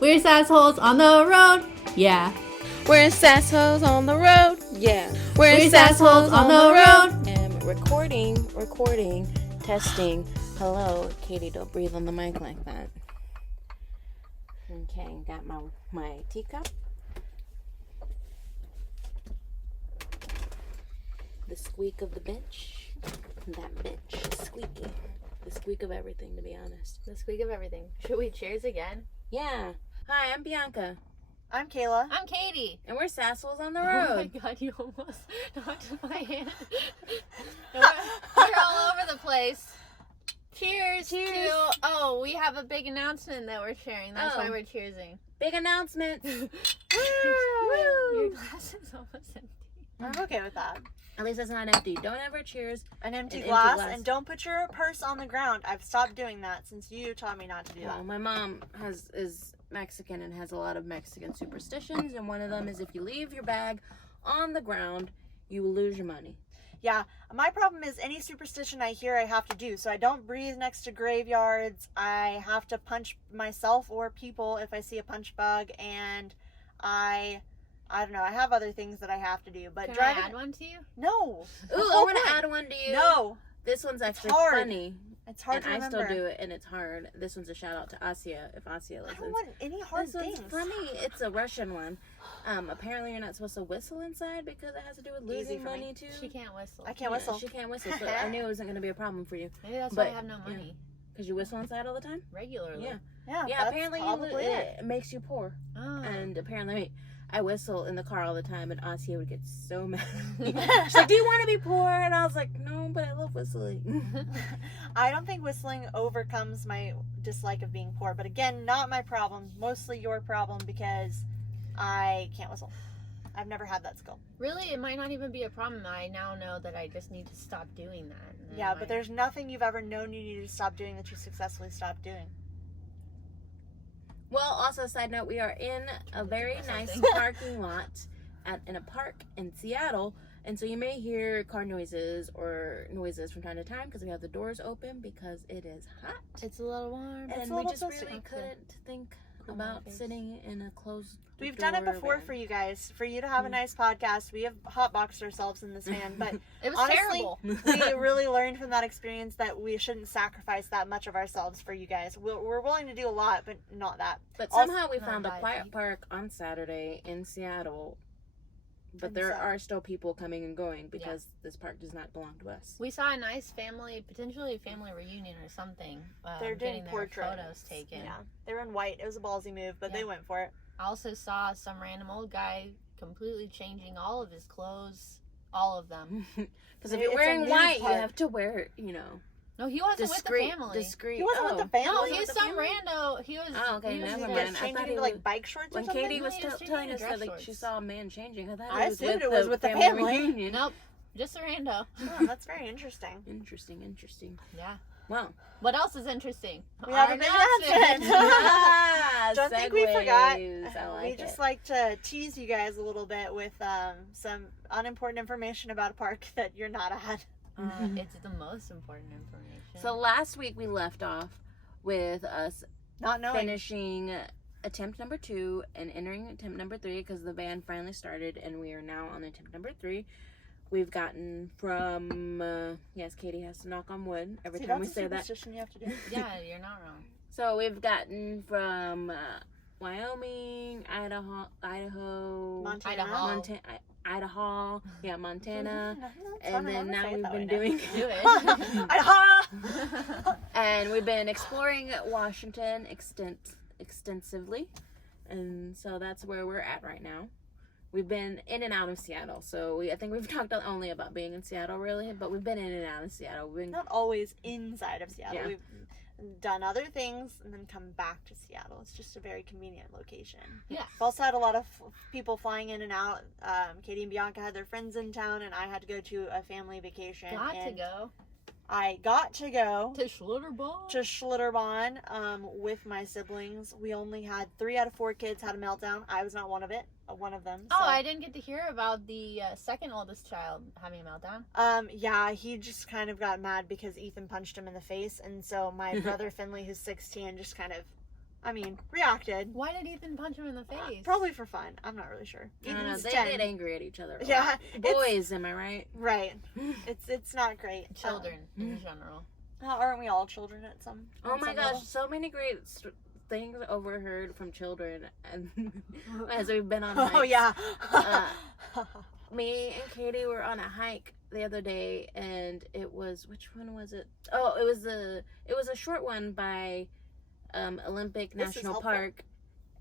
We're Sassholes on the road, yeah. We're Sassholes on the road, yeah. We're Sassholes on the road. And recording, testing. Hello, Katie, don't breathe on the mic like that. Okay, got my teacup. The squeak of the bench. That bench is squeaky. The squeak of everything, to be honest. The squeak of everything. Should we cheers again? Yeah. Hi, I'm Bianca. I'm Kayla. I'm Katie. And we're Sassholes on the Oh my road. god, you almost knocked my hand. we're all over the place. Cheers. To, we have a big announcement that we're sharing. That's why we're cheersing. Big announcement. Your glass is almost empty. I'm okay with that. At least it's not empty. Don't ever cheers An empty An glass, empty glass. and don't put your purse on the ground. I've stopped doing that since you taught me not to do Well, that. my mom is Mexican and has a lot of Mexican superstitions, and one of them is if you leave your bag on the ground, you will lose your money. Yeah, my problem is any superstition I hear I have to do. So I don't breathe next to graveyards. I have to punch myself or people if I see a punch bug, and I don't know. I have other things that I have to do. But Can driving, I add one to you? no. Ooh, I want to add one to you. No, This one's actually hard. funny. it's hard And to I remember. still do it, and it's hard. This one's a shout out to Asia, if Asia I listens. don't want any hard This things. one's funny. It's a Russian one. Apparently you're not supposed to whistle inside because it has to do with Easy losing for me. money too. She can't whistle. I can't whistle. She can't whistle, so I knew it wasn't going to be a problem for you. Maybe that's why I But, have no money. Because you whistle inside all the time? Regularly. Yeah. Yeah, Yeah, that's apparently probably it. it makes you poor. Oh. And apparently I whistle in the car all the time, and Asia would get so mad. She's like, do you want to be poor? And I was like, no, but I love whistling. I don't think whistling overcomes my dislike of being poor, but again, not my problem. Mostly your problem because I can't whistle. I've never had that skill. Really, it might not even be a problem. I now know that I just need to stop doing that. And then Yeah, my- but there's nothing you've ever known you needed to stop doing that you successfully stopped doing. Well, also, side note, we are in a very nice Something. parking lot in a park in Seattle. And so you may hear car noises or noises from time to time because we have the doors open because it is hot. It's a little warm. And a we little just toasty. really couldn't think Cool my about face. sitting in a closed We've done it door before van. for you guys. For you to have a nice podcast, we have hotboxed ourselves in this van, but It was honestly, terrible. we really learned from that experience that we shouldn't sacrifice that much of ourselves for you guys. We're willing to do a lot, but not that. But Also- somehow we Not found a bad. quiet park on Saturday in Seattle. But And there so- are still people coming and going because this park does not belong to us. We saw a nice family, potentially a family reunion or something. They're doing getting their portraits. photos taken. Yeah, they were in white. It was a ballsy move, but they Yeah. went for it. I also saw some random old guy completely changing all of his clothes, all of them. Because if It's you're a wearing nude white, park. you have to wear, No, he wasn't discreet. with the family. Discreet. He wasn't with the No, family. he's with the some family? rando. He was. Oh, okay, he was never He in mind. was a- I changing thought he into was- like bike shorts or When something. Katie was No, he was changing telling into us dress that like, she shorts. saw a man changing, I thought I it was assumed with it was the with the family family. reunion. Nope, just a rando. Oh, that's very interesting. Interesting. Yeah. Well, What else is interesting? We have Our a big announcement. ah, Don't think we forgot. segues. I like We it. just like to tease you guys a little bit with some unimportant information about a park that you're not at. It's the most important information. So last week we left off with us Not knowing. finishing attempt number 2 and entering attempt number 3 because the van finally started and we are now on attempt number 3. We've gotten from yes, Katie has to knock on wood every See, time we that's a say that. superstition you have to do. yeah, you're not wrong. So we've gotten from Wyoming, Idaho, Montana. Idaho, yeah, Montana, No, it's and fine. I then wanna now say it we've that been way doing Do it. Idaho! and we've been exploring Washington extensively, and so that's where we're at right now. We've been in and out of Seattle, so I think we've talked only about being in Seattle really, but we've been in and out of Seattle. We've been, Not always inside of Seattle. Yeah. We've done other things and then come back to Seattle. It's just a very convenient location. Yeah. We've also had a lot of people flying in and out. Katie and Bianca had their friends in town, and I had to go to a family vacation. Got to and go I got to go to Schlitterbahn. to Schlitterbahn with my siblings. We only had 3 out of 4 kids had a meltdown. I was not one of them. Oh, so. I didn't get to hear about the second oldest child having a meltdown. Yeah, he just kind of got mad because Ethan punched him in the face, and so my brother Finley, who's 16, just kind of I mean, reacted. Why did Ethan punch him in the face? Probably for fun. I'm not really sure. I don't know. Ethan's They 10. get angry at each other. Yeah, Boys, am I right? Right. It's not great. Children in general. Aren't we all children at some? Oh on my some gosh, level? so many great things overheard from children, and as we've been on. Oh hikes. yeah. Me and Katie were on a hike the other day, and it was, which one was it? Oh, it was a short one by Olympic This is National helpful. Park.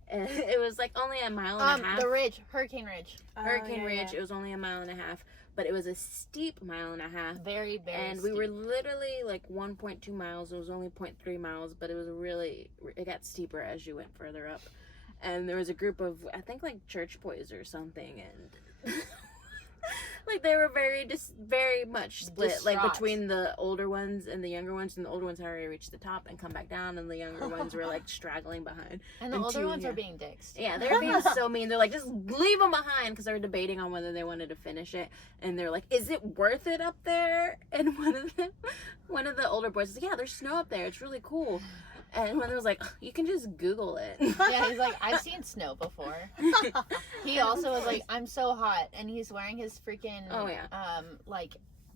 And it was like only a mile and a half. The ridge, Hurricane Ridge. Hurricane Oh, yeah, Ridge. yeah. It was only a mile and a half, but it was a steep mile and a half. Very, very And we were literally like 1.2 miles. It was only 0.3 miles, but it was it got steeper as you went further up. And there was a group of, I think, like church boys or something, and like they were very much split, like Distraught. between the older ones and the younger ones. And the older ones had already reached the top and come back down, and the younger ones were like straggling behind. And the older ones are being dicks. Yeah, they were being so mean. They're like, just leave them behind, because they were debating on whether they wanted to finish it. And they're like, is it worth it up there? And one of the older boys was like, yeah, there's snow up there. It's really cool. And one was like, you can just Google it. Yeah, he's like, I've seen snow before. He also was like, I'm so hot, and he's wearing his freaking like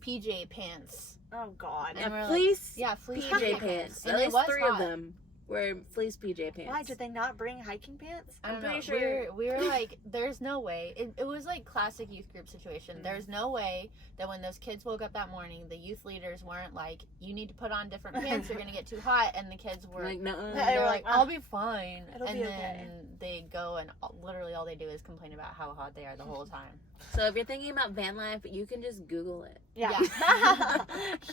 PJ pants. Oh God. And we're Yeah, like- fleece. Yeah, fleece PJ pants. And At it least was 3 hot. of them were fleece PJ pants. Why did they not bring hiking pants? I don't I'm know. pretty sure- We were like, there's no way. It was like classic youth group situation. There's no way that when those kids woke up that morning, the youth leaders weren't like, you need to put on different pants. You're gonna get too hot. And the kids were Like, no. They they're were like, like, I'll be fine. It'll And be then okay. they go and literally all they do is complain about how hot they are the whole time. So if you're thinking about van life, you can just Google it. Yeah.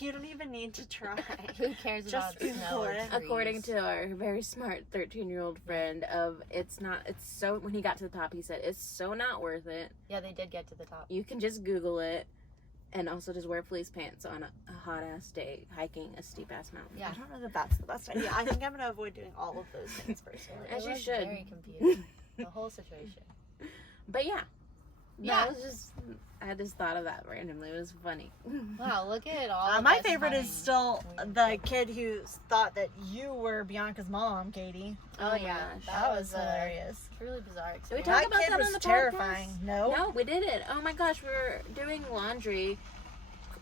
You don't even need to try. Who cares Just about snow or Google it. trees? According to our very smart 13-year-old friend, it's so, when he got to the top, he said, it's so not worth it. Yeah, they did get to the top. You can just Google it, and also just wear fleece pants on a hot ass day hiking a steep ass mountain. Yeah. I don't know that that's the best idea. I think I'm gonna avoid doing all of those things personally. As It you was should. Very confusing. The whole situation. But yeah. Yeah. That was just, I just thought of that randomly. It was funny. Wow, look at all. of My us favorite is having- still the kid who thought that you were Bianca's mom, Katie. Oh, yeah. gosh. That was hilarious. Truly bizarre Did we experience. talk That about kid that was on the terrifying. podcast? No. No, we did it. Oh my gosh, we were doing laundry.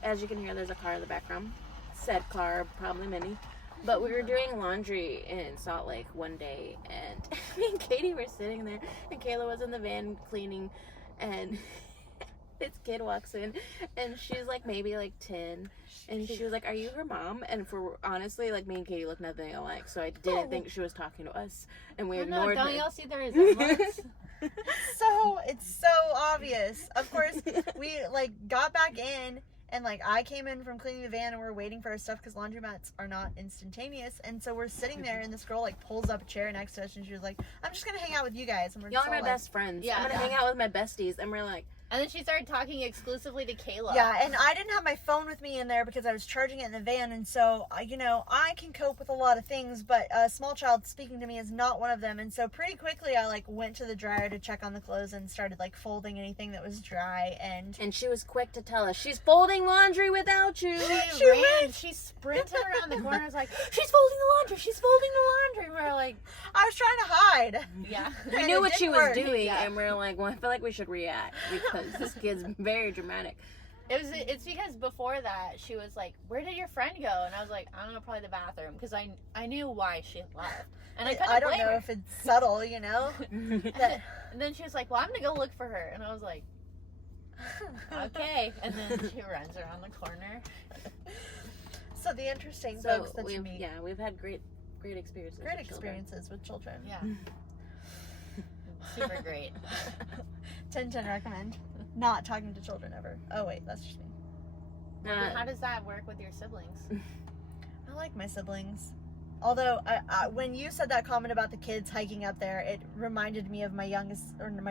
As you can hear, there's a car in the background. Said car, probably many. But we were doing laundry in Salt Lake one day, and me and Katie were sitting there, and Kayla was in the van cleaning, and this kid walks in, and she's like maybe like 10, and she was like, are you her mom? And for honestly, like, me and Katie look nothing alike, so I didn't think she was talking to us, and we Oh, no, ignored don't her. y'all see the resemblance? It's so obvious. Of course, we like got back in, and like I came in from cleaning the van, and we're waiting for our stuff because laundromats are not instantaneous. And so we're sitting there, and this girl like pulls up a chair next to us, and she was like, "I'm just gonna hang out with you guys." And we're Y'all just are my all like, best friends. Yeah. I'm gonna hang out with my besties, and we're like, And then she started talking exclusively to Kayla. Yeah, and I didn't have my phone with me in there because I was charging it in the van, and so, I can cope with a lot of things, but a small child speaking to me is not one of them, and so pretty quickly I, like, went to the dryer to check on the clothes and started, like, folding anything that was dry, and... and she was quick to tell us, she's folding laundry without you. She ran, she sprinted around the corner, was like, she's folding the laundry, she's folding the laundry. And we're like, I was trying to hide! yeah. We And knew it what she didn't was work. doing, Yeah. and we were like, well, I feel like we should react, because this kid's very dramatic. It's because before that, she was like, where did your friend go? And I was like, I don't know, probably the bathroom. Because I knew why she left. And I couldn't I don't blame know her. if it's subtle, that... And then she was like, well, I'm going to go look for her. And I was like, okay. And then she runs around the corner. So the interesting So folks that you meet. we've had great experiences. Great with children. experiences with children. Yeah. Super great. 10/10 recommend. Not talking to children ever. Oh wait, that's just me. How does that work with your siblings? I like my siblings. Although, when you said that comment about the kids hiking up there, it reminded me of my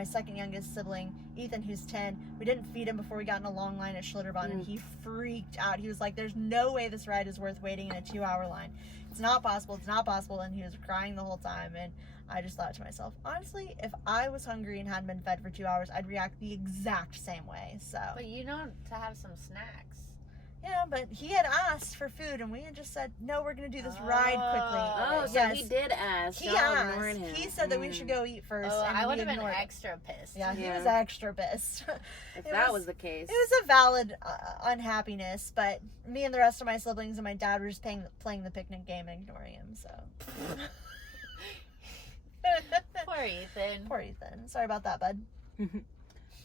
second youngest sibling, Ethan, who's 10. We didn't feed him before we got in a long line at Schlitterbahn, and he freaked out. He was like, there's no way this ride is worth waiting in a 2-hour line. It's not possible, and he was crying the whole time, and I just thought to myself, honestly, if I was hungry and hadn't been fed for 2 hours, I'd react the exact same way, so. But you know to have some snacks. Yeah, but he had asked for food, and we had just said, no, we're going to do this ride quickly. Oh, so yes. he did ask. He Y'all ignored asked. him. He said that we should go eat first. Oh, and I we would have been ignored it. extra pissed. Yeah, he Yeah. was extra pissed. If It that was the case. It was a valid unhappiness, but me and the rest of my siblings and my dad were just playing the picnic game and ignoring him, so. Poor Ethan. Poor Ethan. Sorry about that, bud.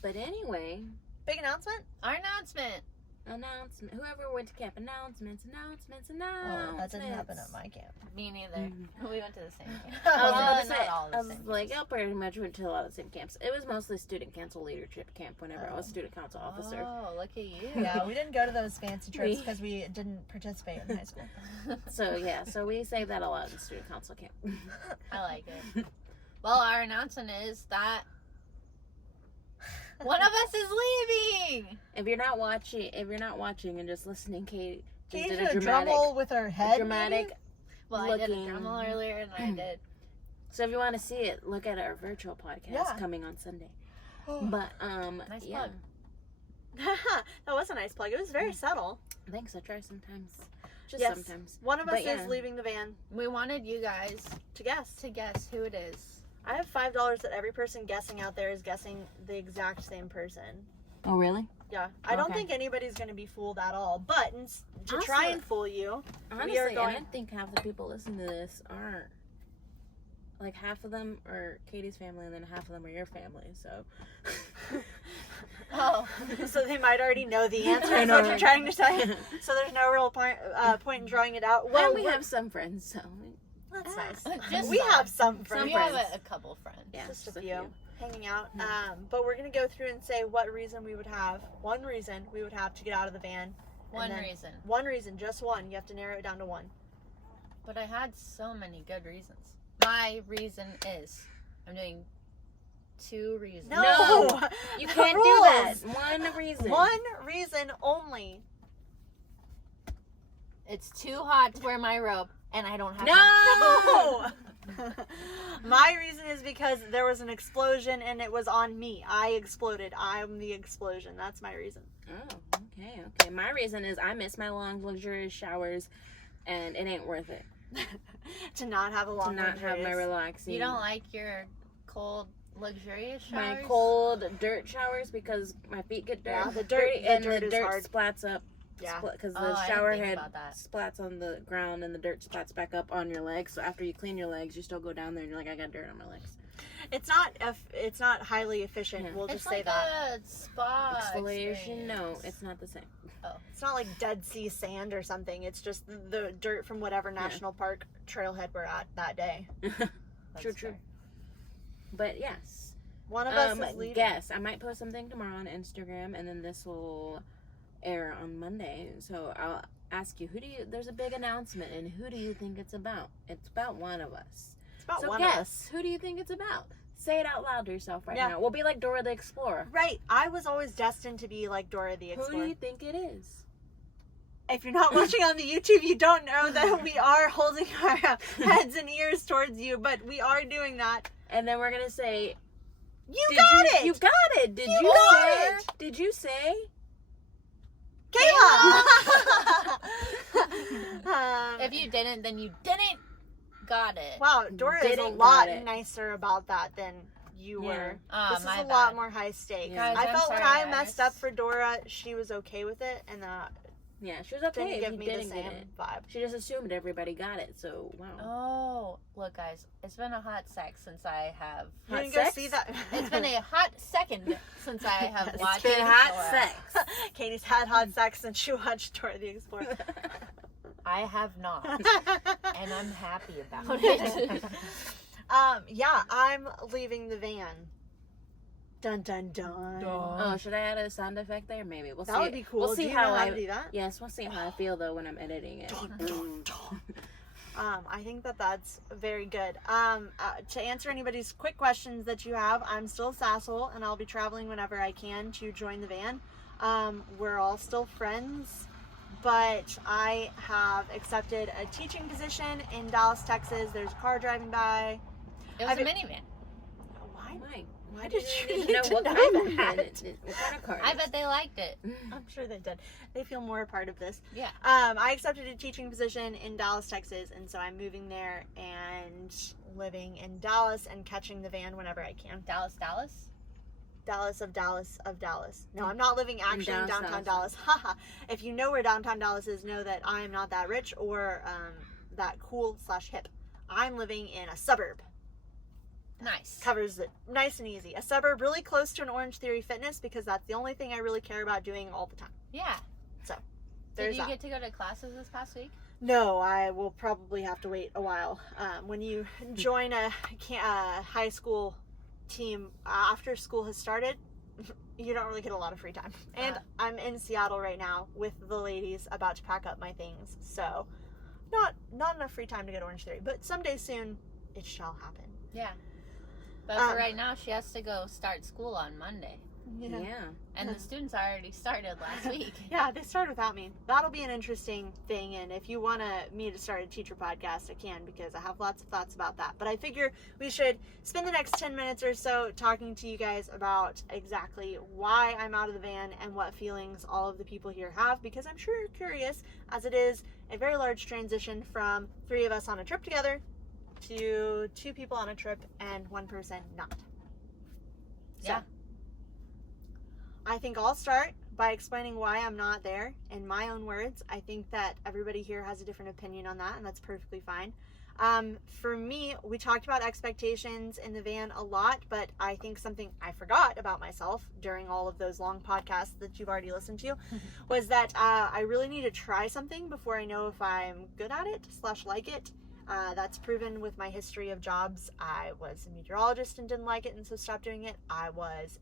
But anyway, Big announcement? Our announcement. Whoever went to camp, announcements. Oh, that didn't happen at my camp. Me neither. We went to the same camp. I was Well, about to not say, all the I was same like, camps. I pretty much went to a lot of the same camps. It was mostly student council leadership camp whenever I was student council officer. Oh, look at you. Yeah, we didn't go to those fancy trips because we didn't participate in high school. So we say that a lot in student council camp. I like it. Well, our announcement is that one of us is leaving. If you're not watching and just listening, Kate just Can you did do a a drum dramatic, roll with her head? dramatic. Well, I did a Looking. drum roll earlier, and I did. So if you want to see it, look at our virtual podcast Yeah. coming on Sunday. Maybe? But Nice yeah, plug. That was a nice plug. It was very subtle. thanks. I try sometimes, just Yes. sometimes. One of us But yeah. is leaving the van We wanted you guys to guess. to guess who it is. I have $5 that every person guessing out there is guessing the exact same person. Oh really? Yeah, I don't Okay. think anybody's going to be fooled at all. But to try Honestly- and fool you, Honestly, are going- I don't think half the people listening to this aren't. Like half of them are Katie's family, and then half of them are your family. So. Oh. so they might already know the answer. I Is know, what you're right? trying to say. So there's no real point in drawing it out. Well, Well, we have some friends, so that's nice. Just We some. have some friends. We have a couple friends. yeah, Just a just few hanging out. But we're gonna go through and say what reason we would have. One reason we would have to get out of the van. One then- reason. One reason, just one. You have to narrow it down to one. But I had so many good reasons. My reason is I'm doing 2 reasons. No. You The can't do that. rules. One reason. One reason only. It's too hot to wear my robe, and I don't have No. No. My reason is because there was an explosion and it was on me. I exploded. I'm the explosion. That's my reason. Oh, okay. My reason is I miss my long, luxurious showers, and it ain't worth it To not have a to long not have my luxurious- relaxing. You don't like your cold, luxurious showers? my cold dirt showers because my feet get dirty. Yeah, the dirt- dirty, the and dirt the is dirt hard. splats up. Yeah. Because Oh, the I didn't shower think head about that. splats on the ground and the dirt splats back up on your legs. So after you clean your legs, you still go down there and you're like, I got dirt on my legs. It's not highly efficient. Yeah. We'll It's just say like that. a spa Exfoliation? No, experience. it's not the same. It's not like Dead Sea sand or something. It's just the dirt from whatever national park trailhead we're at that day. That's True. fair. But yes. One of us is leaving. Guess. I might post something tomorrow on Instagram, and then this will air on Monday. So I'll ask you, there's a big announcement, and who do you think it's about? It's about one of us. It's about So one guess, of us. who do you think it's about? Say it out loud to yourself right Yeah. now. We'll be like Dora the Explorer. Right. I was always destined to be like Dora the Who do Explorer. you think it is? If you're not watching on the YouTube, you don't know that we are holding our heads and ears towards you, but we are doing that. And then we're gonna say, You got it! You got it! Did You you got say? it! Did you say? Kayla! If you didn't, then you didn't got it. Wow, Dora is a Didn't lot got it. nicer about that than you Yeah. were. Ah, This is my a bad. lot more high stakes. Yeah. Guys, I I'm felt when sorry, I guys. messed up for Dora, she was okay with it, and Yeah, she was okay didn't if give you me the didn't same get it. vibe. She just assumed everybody got it, so wow. Oh, look, guys, it's been a hot sec since I have. You Hot didn't go sex? see that. It's been a hot second since I have It's watched. It's been hot Dora. sex. Katie's had hot sex since she watched Dora the Explorer. I have not, and I'm happy about it. Yeah, I'm leaving the van. Dun dun dun. Oh, should I add a sound effect there? Maybe we'll see. That would be cool. We'll see Do you how know how I to do that? Yes, we'll see how I feel though when I'm editing it. Dun, dun, dun. I think that's very good. To answer anybody's quick questions that you have, I'm still Sasshole, and I'll be traveling whenever I can to join the van. We're all still friends, but I have accepted a teaching position in Dallas, Texas. There's a car driving by. It was I've a been- minivan. Why? Why? Why did you need need to know what know kind of that? what kind of car? I bet they liked it. I'm sure they did. They feel more a part of this. Yeah. I accepted a teaching position in Dallas, Texas, and so I'm moving there and living in Dallas and catching the van whenever I can. Dallas? Dallas of Dallas of Dallas. No, I'm not living actually in Dallas, downtown Dallas. Haha. If you know where downtown Dallas is, know that I am not that rich or that cool / hip. I'm living in a suburb. Nice. Covers it nice and easy. A suburb really close to an Orange Theory Fitness because that's the only thing I really care about doing all the time. Yeah. So, Did there's you that. get to go to classes this past week? No, I will probably have to wait a while. When you join a high school team after school has started, you don't really get a lot of free time. And I'm in Seattle right now with the ladies about to pack up my things. So, not enough free time to go to Orange Theory. But someday soon, it shall happen. Yeah. But for right now, she has to go start school on Monday. Yeah. And the students already started last week. Yeah, they started without me. That'll be an interesting thing. And if you want me to start a teacher podcast, I can, because I have lots of thoughts about that. But I figure we should spend the next 10 minutes or so talking to you guys about exactly why I'm out of the van and what feelings all of the people here have, because I'm sure you're curious, as it is a very large transition from 3 of us on a trip together to 2 people on a trip and 1 person not. So, Yeah. I think I'll start by explaining why I'm not there in my own words. I think that everybody here has a different opinion on that, and that's perfectly fine. For me, we talked about expectations in the van a lot, but I think something I forgot about myself during all of those long podcasts that you've already listened to was that I really need to try something before I know if I'm good at it / like it. That's proven with my history of jobs. I was a meteorologist and didn't like it, and so stopped doing it. I was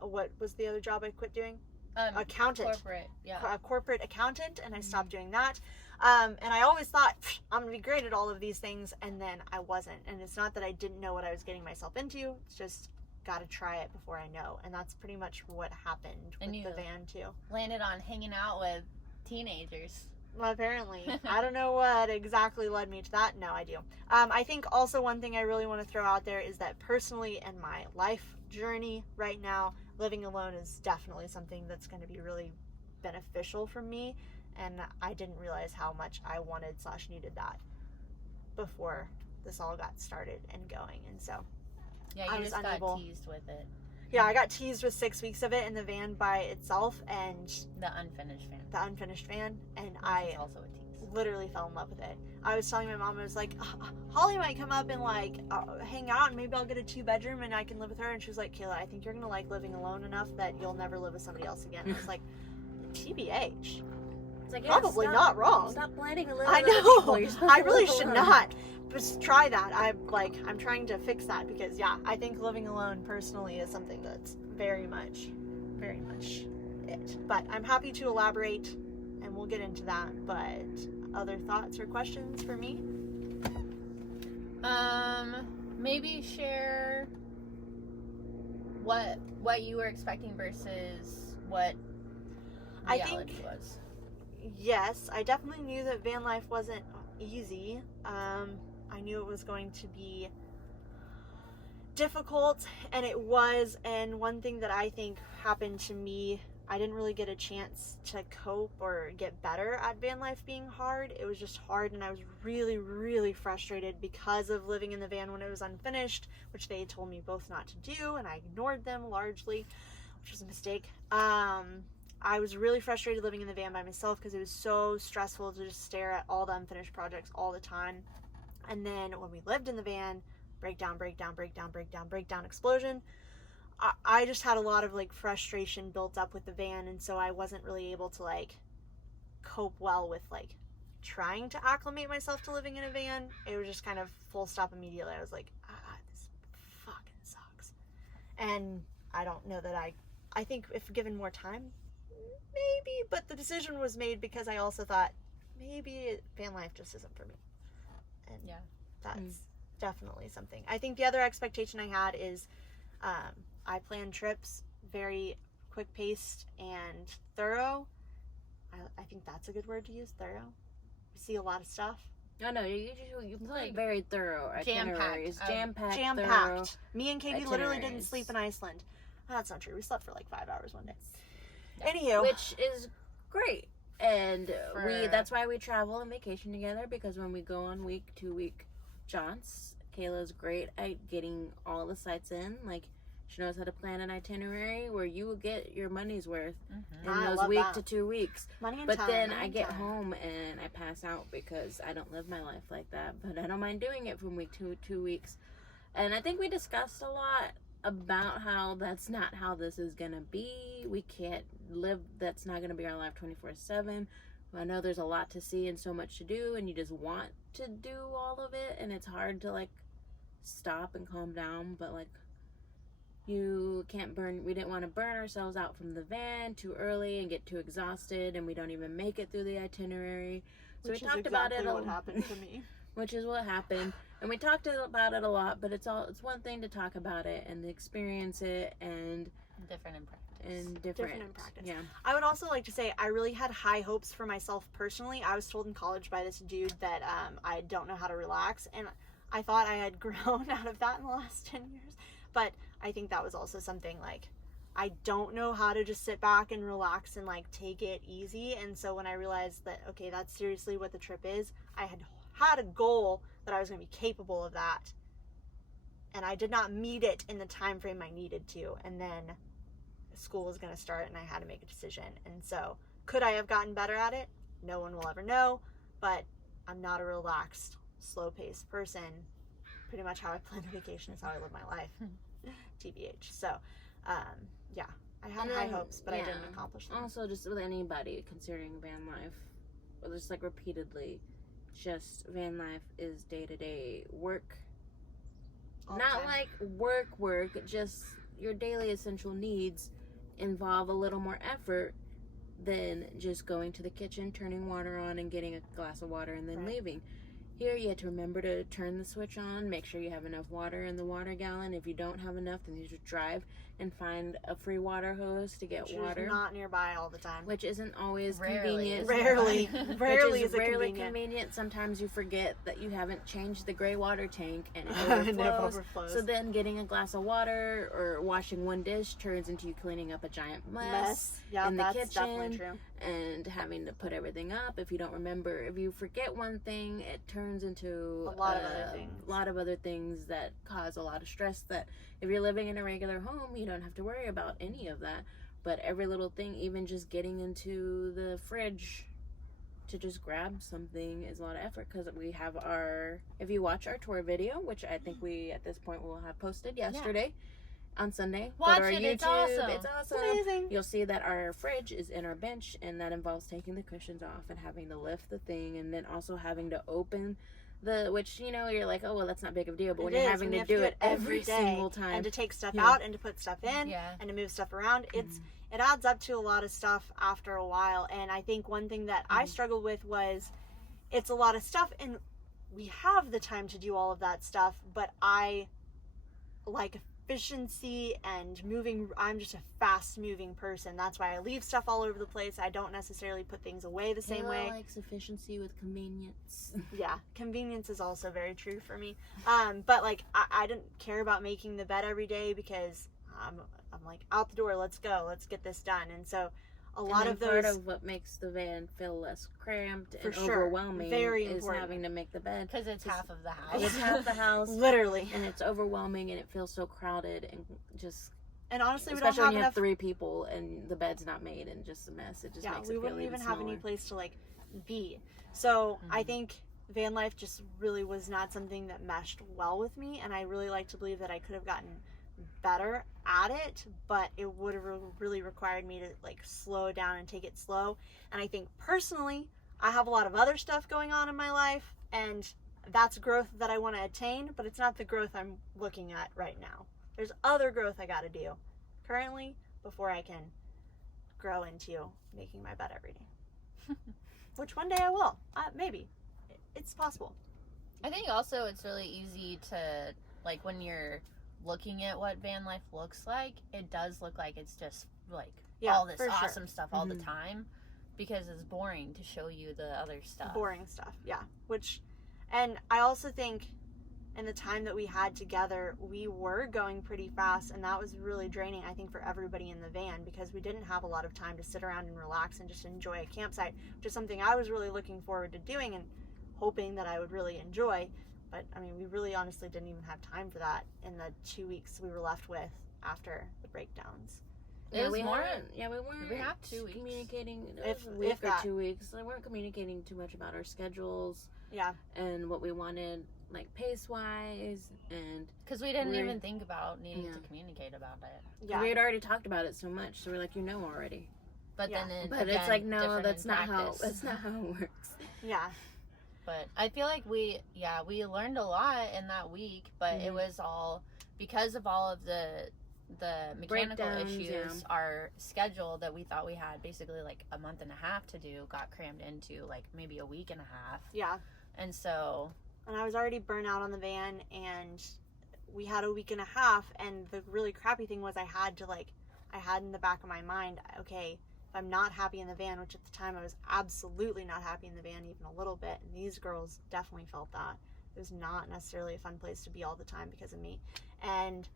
what was the other job I quit doing? Accountant. Corporate, yeah. A corporate accountant, and I stopped doing that. And I always thought, I'm going to be great at all of these things, and then I wasn't. And it's not that I didn't know what I was getting myself into, it's just got to try it before I know. And that's pretty much what happened with the van, too. Landed on hanging out with teenagers. Well, apparently. I don't know what exactly led me to that. No, I do. I think also one thing I really want to throw out there is that personally in my life journey right now, living alone is definitely something that's going to be really beneficial for me, and I didn't realize how much I wanted / needed that before this all got started and going. And so Yeah, I you was just unable. got teased with it. Yeah, I got teased with 6 weeks of it in the van by itself, and The unfinished fan. the unfinished van, and Which I is also a tease. literally fell in love with it. I was telling my mom, I was like, Holly might come up and like hang out, and maybe I'll get a 2-bedroom and I can live with her. And she was like, Kayla, I think you're gonna like living alone enough that you'll never live with somebody else again. I was like, TBH. It's like, Probably not wrong. Stop planning a little. I know. I really should not. Just try that. I'm trying to fix that, because yeah, I think living alone personally is something that's very much it. But I'm happy to elaborate, and we'll get into that. But other thoughts or questions for me? Maybe share what you were expecting versus what I reality think- was. Yes, I definitely knew that van life wasn't easy. I knew it was going to be difficult, and it was. And one thing that I think happened to me, I didn't really get a chance to cope or get better at van life being hard. It was just hard, and I was really, really frustrated because of living in the van when it was unfinished, which they told me both not to do, and I ignored them largely, which was a mistake. I was really frustrated living in the van by myself because it was so stressful to just stare at all the unfinished projects all the time. And then when we lived in the van, breakdown, explosion. I just had a lot of like frustration built up with the van, and so I wasn't really able to like cope well with like trying to acclimate myself to living in a van. It was just kind of full stop immediately. I was like, this fucking sucks. And I don't know that I think if given more time, maybe, but the decision was made because I also thought maybe van life just isn't for me. And Yeah. that's definitely something. I think the other expectation I had is I plan trips very quick paced and thorough. I think that's a good word to use, thorough. We see a lot of stuff. Oh no, you plan very thorough Jam-packed. itineraries, jam-packed. Jam-packed. Me and Katie literally didn't itineraries. sleep in Iceland. That's not true. We slept for like 5 hours one day. Yeah. Anywho. Which is great. And For- that's why we travel and vacation together, because when we go on 2-week jaunts, Kayla's great at getting all the sites in. Like, she knows how to plan an itinerary where you will get your money's worth Mhm. in I those love week that. to 2 weeks. Money and But time. then money I and get time. home and I pass out because I don't live my life like that. But I don't mind doing it from week to 2 weeks. And I think we discussed a lot about how that's not how this is gonna be. We can't live, that's not gonna be our life 24/7. I know there's a lot to see and so much to do, and you just want to do all of it, and it's hard to like stop and calm down. But like, you can't we didn't want to burn ourselves out from the van too early and get too exhausted, and we don't even make it through the itinerary. So Which we is talked about it exactly what happened to me. which is what happened. And we talked about it a lot, but it's one thing to talk about it and experience it and Different in practice. different in practice. Yeah. I would also like to say I really had high hopes for myself personally. I was told in college by this dude that I don't know how to relax, and I thought I had grown out of that in the last 10 years. But I think that was also something like, I don't know how to just sit back and relax and like take it easy. And so when I realized that, okay, that's seriously what the trip is, I had a goal that I was going to be capable of that, and I did not meet it in the time frame I needed to. And then school was going to start and I had to make a decision. And so could I have gotten better at it? No one will ever know, but I'm not a relaxed, slow-paced person. Pretty much how I plan a vacation is how I live my life. TBH. So yeah, I had high hopes, but I didn't accomplish them. Also, just with anybody considering van life, or just like repeatedly, just van life is day-to-day work. All the Not time. like work, just your daily essential needs involve a little more effort than just going to the kitchen, turning water on, and getting a glass of water and then Right. leaving. Here, you have to remember to turn the switch on, make sure you have enough water in the water gallon. If you don't have enough, then you just drive and find a free water hose to get Which water. is not nearby all the time. Which isn't always Rarely convenient. is Rarely. Which Rarely Which is it rarely convenient. Sometimes you forget that you haven't changed the gray water tank and it And it overflows. overflows. So then getting a glass of water or washing one dish turns into you cleaning up a giant mess Yeah, in the that's definitely kitchen. true. And having to put everything up. If you don't remember, if you forget one thing, it turns into A lot of other things. a lot of other things that cause a lot of stress, that if you're living in a regular home, you don't have to worry about any of that. But every little thing, even just getting into the fridge to just grab something, is a lot of effort. Because we have if you watch our tour video, which I think we at this point will have posted yesterday on Sunday, Watch go to our it, YouTube. it's awesome. It's awesome. Amazing. You'll see that our fridge is in our bench, and that involves taking the cushions off and having to lift the thing, and then also having to open which, you're like, oh, well, that's not big of a deal, but when It you're is, having when to you have do it every day, single time, and to take stuff Yeah. out and to put stuff in Yeah. and to move stuff around, it adds up to a lot of stuff after a while. And I think one thing that I struggled with was, it's a lot of stuff and we have the time to do all of that stuff, but I like efficiency and moving. I'm just a fast moving person. That's why I leave stuff all over the place. I don't necessarily put things away the same Kayla way. likes efficiency with convenience. Yeah, convenience is also very true for me. But like I didn't care about making the bed every day because I'm like, out the door, let's go, let's get this done. And so a lot of part those, of what makes the van feel less cramped For and sure. overwhelming Very is important. having to make the bed. Because it's half of the It's house. half the house, literally. and it's overwhelming, and it feels so crowded, and just And honestly, we especially don't have when you have enough. 3 people and the bed's not made and just a mess. It just Yeah, makes we it feel wouldn't even even have any smaller. place to like be. So I Mhm. think van life just really was not something that meshed well with me, and I really like to believe that I could have gotten better at it, but it would have really required me to like slow down and take it slow. And I think personally, I have a lot of other stuff going on in my life, and that's growth that I want to attain, but it's not the growth I'm looking at right now. There's other growth I got to do currently before I can grow into making my bed every day. Which one day I will. Maybe. It's possible. I think also it's really easy to, like, when you're looking at what van life looks like, it does look like it's just like all this for sure. awesome stuff all the Mhm. time, because it's boring to show you the other stuff. Boring stuff, yeah. Which And I also think in the time that we had together, we were going pretty fast, and that was really draining, I think, for everybody in the van, because we didn't have a lot of time to sit around and relax and just enjoy a campsite, which is something I was really looking forward to doing and hoping that I would really enjoy. But I mean, we really honestly didn't even have time for that in the 2 weeks we were left with after the breakdowns. It was we more. weren't We have 2 weeks. communicating. If It was a week or that. 2 weeks. We weren't communicating too much about our schedules. Yeah. And what we wanted, like pace wise, and Because we didn't We're- even think about needing Yeah. to communicate about it. Yeah. we had already talked about it so much, so we're like, already. But Yeah. then, But again, it's like, no, different that's in not practice. how it works. Yeah. But I feel like we learned a lot in that week, but it Mhm. was all because of all of the mechanical Breakdowns, issues. yeah. Our schedule that we thought we had basically like a month and a half to do got crammed into like maybe a week and a half. Yeah. And so And I was already burnt out on the van, and we had a week and a half, and the really crappy thing was I had in the back of my mind, okay, if I'm not happy in the van, which at the time I was absolutely not happy in the van even a little bit, and these girls definitely felt that. It was not necessarily a fun place to be all the time because of me. And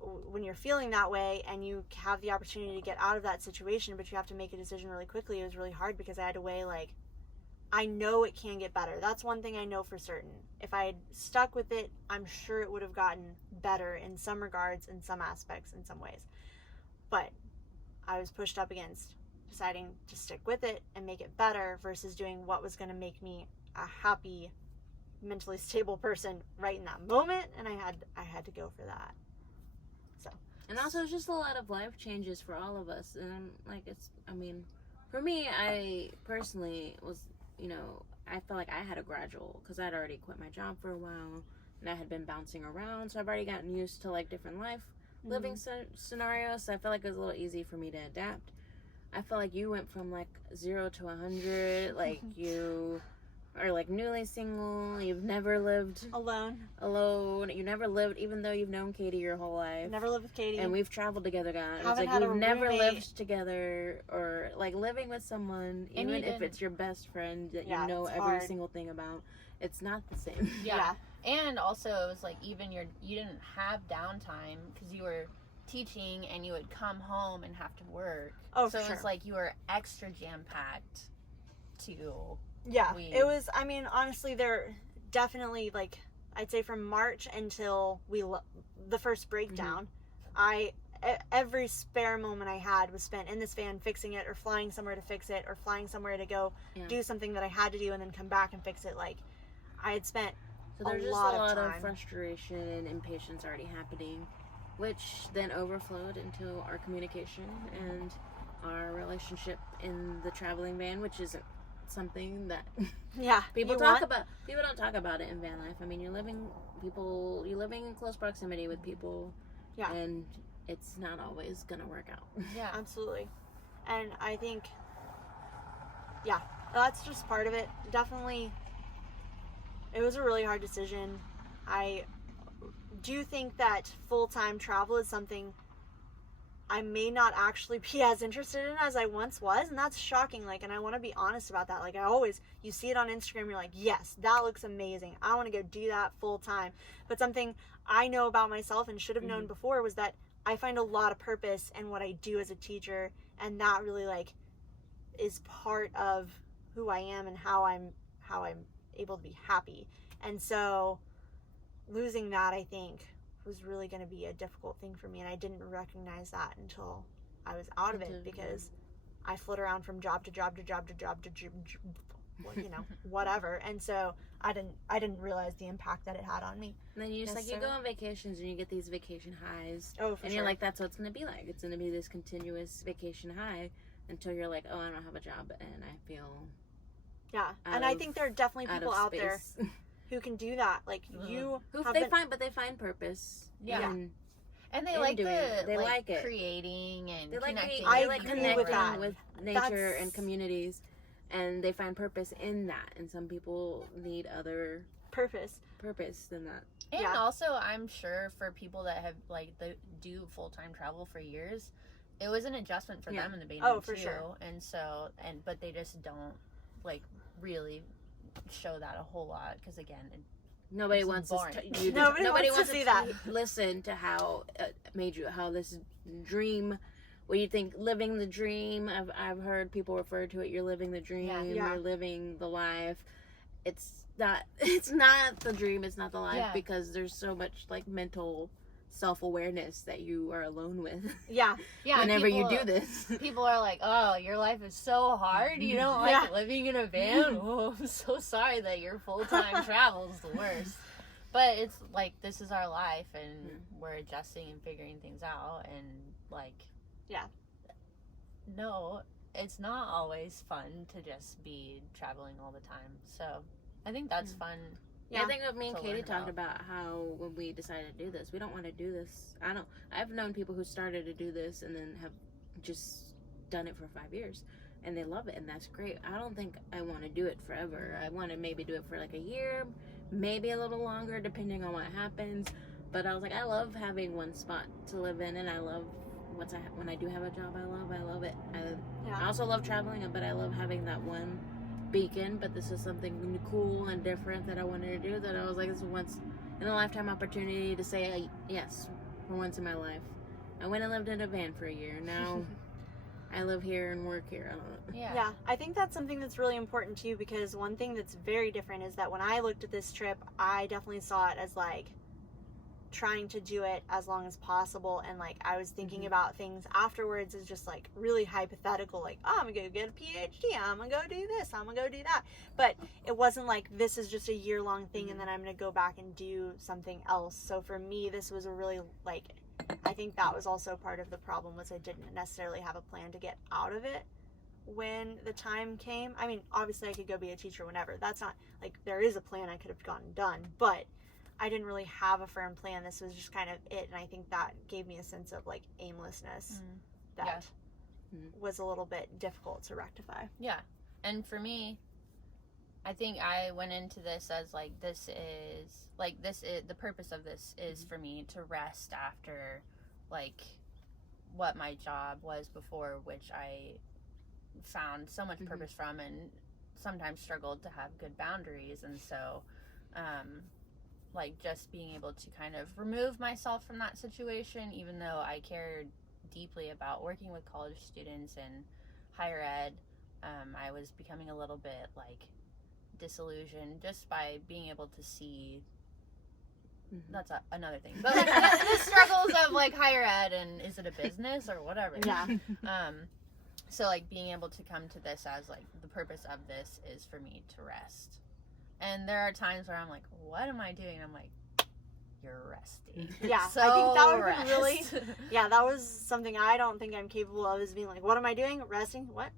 when you're feeling that way and you have the opportunity to get out of that situation, but you have to make a decision really quickly, it was really hard because I had to weigh, like, I know it can get better. That's one thing I know for certain. If I had stuck with it, I'm sure it would have gotten better in some regards, in some aspects, in some ways. But I was pushed up against deciding to stick with it and make it better versus doing what was going to make me a happy, mentally stable person right in that moment, and I had to go for that. So, And also, it's just a lot of life changes for all of us. And, for me, I personally was, I felt like I had a gradual, because I'd already quit my job for a while, and I had been bouncing around, so I've already gotten used to, like, different living scenarios, so I felt like it was a little easy for me to adapt. I felt like you went from, like, 0 to 100, like, you are, like, newly single, you've never lived alone. alone, you never lived, even though you've known Katie your whole life. Never lived with Katie. And we've traveled together, guys. It's Haven't like had a we've never roommate. lived together, or like living with someone, And even you if didn't- it's your best friend that Yeah, you know it's every hard. single thing about. It's not the same. yeah. And also it was like even you didn't have downtime because you were teaching and you would come home and have to work. Oh, so for it sure. was like you were extra jam packed to Yeah, we- it was, honestly, there definitely, like, I'd say from March until the first breakdown, every spare moment I had was spent in this van fixing it, or flying somewhere to fix it, or flying somewhere to go Yeah. do something that I had to do and then come back and fix it. Like, I had spent So there's a just lot a of lot of time. frustration and impatience already happening, which then overflowed into our communication and our relationship in the traveling van, which isn't something that yeah, people you talk want- about. People don't talk about it in van life. I mean, you're living in close proximity with people, Yeah. and it's not always gonna work out. yeah. Absolutely. And I think, yeah, that's just part of it. Definitely, it was a really hard decision. I do think that full-time travel is something I may not actually be as interested in as I once was, and that's shocking. Like, and I want to be honest about that. Like, you see it on Instagram, you're like, yes, that looks amazing. I want to go do that full-time. But something I know about myself and should have known before was that I find a lot of purpose in what I do as a teacher, and that really, like, is part of who I am and how I'm able to be happy. And so losing that, I think, was really going to be a difficult thing for me, and I didn't recognize that until I was out of it, because I flit around from job to job to job to job to job, whatever. And so I didn't realize the impact that it had on me. And then you just Yes, you sir. go on vacations and you get these vacation highs, Oh, for and sure. you're like, that's what it's gonna be like. It's gonna be this continuous vacation high until you're like, oh, I don't have a job and I feel yeah. out And I of- think there are definitely out people of out there space. who can do that. Like, you have been, They find purpose. Yeah. And And they in like doing the it. They like it. creating and they like connecting. I they like agree connecting with that. with nature That's- and communities, and they find purpose in that. And some people need other purpose. purpose than that. And Yeah. also, I'm sure for people that have do full time travel for years, it was an adjustment for Yeah. them in the beginning Oh, for too. sure. And so, but they just don't really show that a whole lot because again, Nobody It's wants boring. you to, Nobody nobody wants to see that. Listen to how how this dream. What do you think? Living the dream. I've heard people refer to it. You're living the dream. Yeah. Yeah. You're living the life. It's not. It's not the dream. It's not the life Yeah. because there's so much like mental self-awareness that you are alone with. Yeah. yeah, Whenever people, you do this. people are like, "Oh, your life is so hard. You don't like Yeah. living in a van. Oh, I'm so sorry that your full-time travel is the worst." But it's like this is our life, and we're adjusting and figuring things out, and like, Yeah. no, it's not always fun to just be traveling all the time. So I think that's fun. Yeah, I think what me and to Katie learn talked about how when we decided to do this, we don't want to do this. I've known people who started to do this and then have just done it for 5 years and they love it and that's great. I don't think I want to do it forever. I want to maybe do it for like a year, maybe a little longer depending on what happens. But I was like, I love having one spot to live in and I love when I do have a job, I love it. I also love traveling, but I love having that one beacon. But this is something cool and different that I wanted to do. That I was like, this is once in a lifetime opportunity to say yes for once in my life. I went and lived in a van for a year. Now I live here and work here. I don't know. Yeah, I think that's something that's really important too, because one thing that's very different is that when I looked at this trip, I definitely saw it as like trying to do it as long as possible, and like I was thinking about things afterwards as just like really hypothetical, like, oh, I'm gonna go get a PhD, I'm gonna go do this, I'm gonna go do that. But it wasn't like this is just a year-long thing and then I'm gonna go back and do something else. So for me, this was a really like, I think that was also part of the problem, was I didn't necessarily have a plan to get out of it when the time came. I mean, obviously I could go be a teacher whenever. That's not like, there is a plan I could have gotten done, but I didn't really have a firm plan. This was just kind of it, and I think that gave me a sense of like aimlessness that was a little bit difficult to rectify. Yeah, and for me, I think I went into this as like, this is the purpose of this is for me to rest after like what my job was before, which I found so much purpose from and sometimes struggled to have good boundaries. And so like just being able to kind of remove myself from that situation, even though I cared deeply about working with college students and higher ed, I was becoming a little bit like disillusioned just by being able to see that's another thing, but like the struggles of like higher ed, and is it a business or whatever. So like being able to come to this as like the purpose of this is for me to rest. And there are times where I'm like, what am I doing? I'm like, you're resting. Yeah, So I think that would rest. be really, yeah, that was something I don't think I'm capable of, is being like, what am I doing? Resting? What?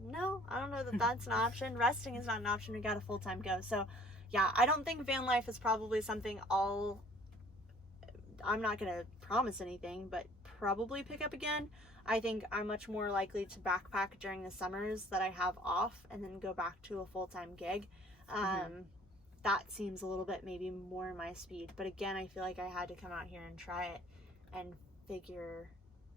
No, I don't know that that's an option. Resting is not an option. We got a full-time go. So yeah, I don't think van life is probably something I'm not going to promise anything, but probably pick up again. I think I'm much more likely to backpack during the summers that I have off and then go back to a full-time gig. That seems a little bit maybe more my speed. But again, I feel like I had to come out here and try it and figure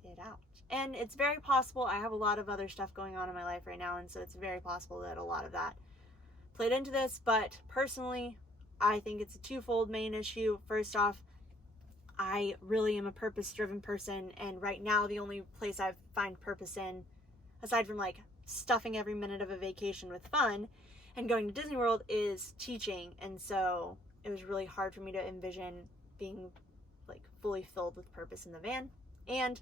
it out. And it's very possible, I have a lot of other stuff going on in my life right now, and so it's very possible that a lot of that played into this. But personally, I think it's a twofold main issue. First off, I really am a purpose-driven person, and right now the only place I find purpose in, aside from like stuffing every minute of a vacation with fun and going to Disney World, is teaching. And so it was really hard for me to envision being like fully filled with purpose in the van. And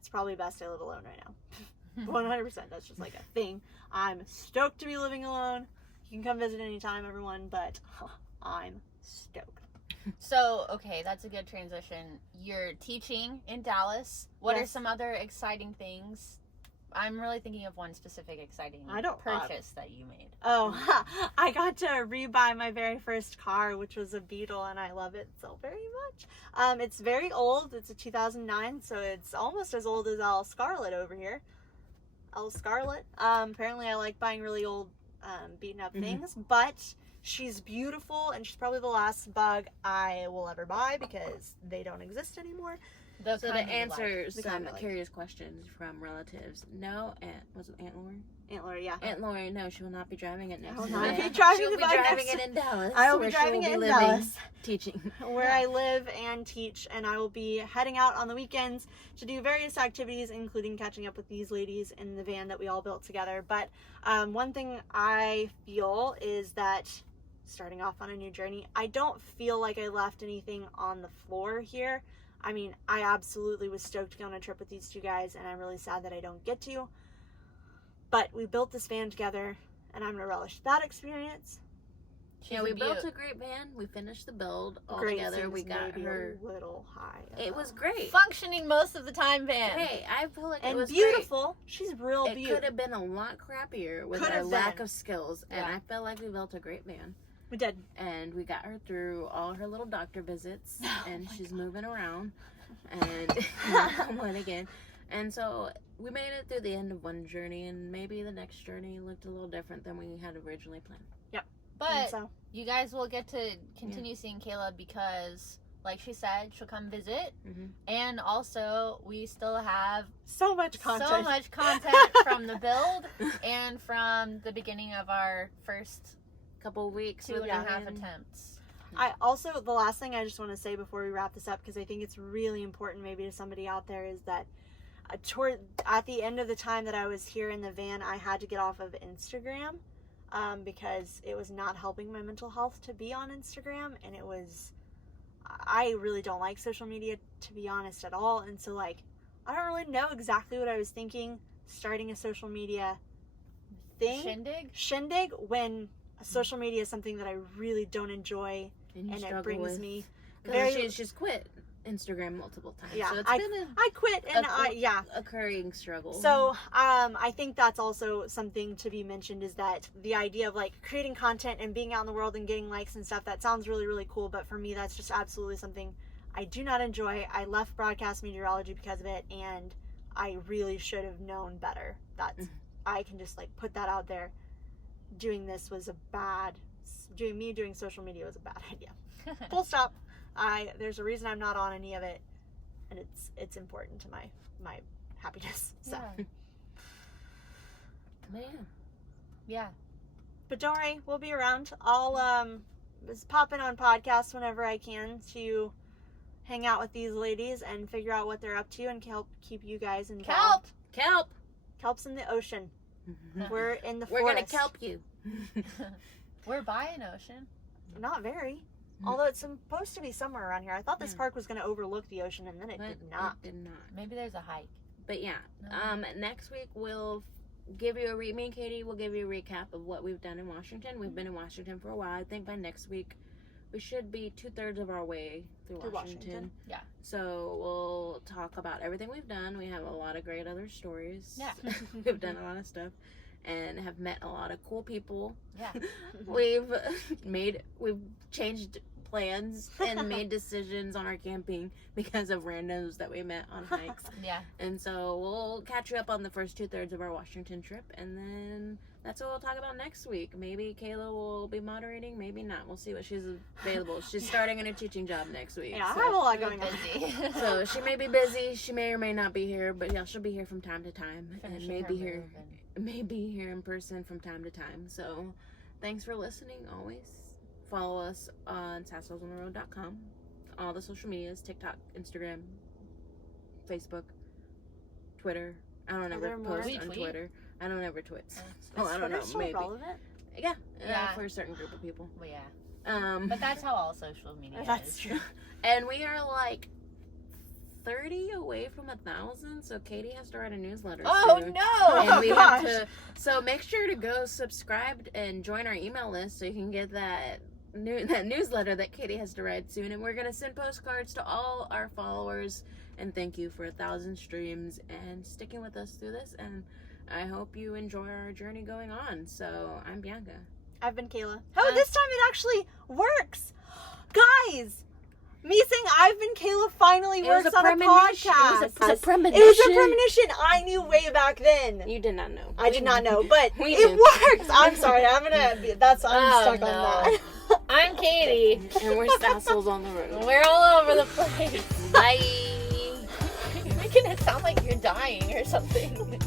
it's probably best I live alone right now. 100%. That's just like a thing. I'm stoked to be living alone. You can come visit anytime, everyone, but I'm stoked. So, okay, that's a good transition. You're teaching in Dallas. What are some other exciting things? I'm really thinking of one specific exciting purchase that you made. Oh, I got to rebuy my very first car, which was a Beetle, and I love it so very much. It's very old. It's a 2009, so it's almost as old as Elle Scarlet over here. Elle Scarlet. Apparently I like buying really old, beaten up things, but she's beautiful, and she's probably the last bug I will ever buy because they don't exist anymore. So to answer some curious questions from relatives, no, was it Aunt Lauren? Aunt Lori, yeah. Aunt Lori, no, she will not be driving it next I will time. not be driving She'll the be bug driving next it in Dallas. I will be where she driving it in living, Dallas, teaching. where I live and teach, and I will be heading out on the weekends to do various activities, including catching up with these ladies in the van that we all built together. But one thing I feel is that starting off on a new journey, I don't feel like I left anything on the floor here. I mean, I absolutely was stoked to go on a trip with these two guys, and I'm really sad that I don't get to. But we built this van together, and I'm gonna relish that experience. Yeah, we built a great van. We finished the build all Great together. We seems got maybe her. a little high. It was great. Functioning most of the time, van. Hey, I feel like And it was beautiful. She's real great. It beautiful. could have been a lot crappier with Could our have lack been. of skills, and Yeah. I felt like we built a great van. We did. And we got her through all her little doctor visits, and she's moving around, and knock on again. And so we made it through the end of one journey, and maybe the next journey looked a little different than we had originally planned. But So you guys will get to continue seeing Kayla because, like she said, she'll come visit. Mhm. And also, we still have so much content. so much content from the build and from the beginning of our first Couple weeks, 2.5 with attempts. I also, the last thing I just want to say before we wrap this up, because I think it's really important maybe to somebody out there, is that at the end of the time that I was here in the van, I had to get off of Instagram because it was not helping my mental health to be on Instagram, and I really don't like social media, to be honest, at all. And so, like, I don't really know exactly what I was thinking starting a social media thing. Shindig, when social media is something that I really don't enjoy, and it brings me very. She's quit Instagram multiple times. Yeah, so it's been I quit, and a occurring struggle. So I think that's also something to be mentioned, is that the idea of like creating content and being out in the world and getting likes and stuff, that sounds really, really cool. But for me, that's just absolutely something I do not enjoy. I left broadcast meteorology because of it, and I really should have known better. I can just like put that out there. Doing social media was a bad idea. Full stop. There's a reason I'm not on any of it, and it's important to my happiness. So, Yeah. But don't worry, we'll be around. I'll just pop in on podcasts whenever I can to hang out with these ladies and figure out what they're up to and help keep you guys involved. Kelp. Kelp's in the ocean. We're in the We're forest. gonna kelp you. We're by an ocean. Not very. Although it's supposed to be somewhere around here. I thought this park was going to overlook the ocean, and then it did not. It did not. Maybe there's a hike. But yeah, next week we'll give you me and Katie will give you a recap of what we've done in Washington. We've been in Washington for a while. I think by next week we should be 2/3 of our way through Washington. Yeah. So we'll talk about everything we've done. We have a lot of great other stories. Yeah. We've done a lot of stuff and have met a lot of cool people. Yeah. We've changed plans and made decisions on our camping because of randos that we met on hikes. Yeah. And so we'll catch you up on the first 2/3 of our Washington trip, and then that's what we'll talk about next week. Maybe Kayla will be moderating, maybe not. We'll see what she's available. She's starting a new teaching job next week. Yeah, so. I have a lot going on. Busy. So she may be busy. She may or may not be here, but yeah, she'll be here from time to time, and maybe here in person from time to time. So thanks for listening. Always follow us on sassholesontheroad.com. All the social medias: TikTok, Instagram, Facebook, Twitter. I don't ever post on Twitter. I don't ever twit. So I don't know. Still Maybe. relevant? Yeah, for a certain group of people. Well, yeah. But that's how all social media That's is. true. And we are like 30 away from 1,000, so Katie has to write a newsletter Oh soon. no! And we have gosh. to, so make sure to go subscribe and join our email list so you can get that newsletter that Katie has to write soon. And we're gonna send postcards to all our followers and thank you for 1,000 streams and sticking with us through this. And I hope you enjoy our journey going on. So I'm Bianca. I've been Kayla. Oh, this time it actually works. Guys, me saying I've been Kayla finally works on a podcast. It was a premonition. It was a premonition. I knew way back then. You did not know. I did not know, but We it knew. works. I'm sorry. I'm stuck on that. I'm Katie. And we're Sassholes on the road. We're all over the place. Bye. You're making it sound like you're dying or something.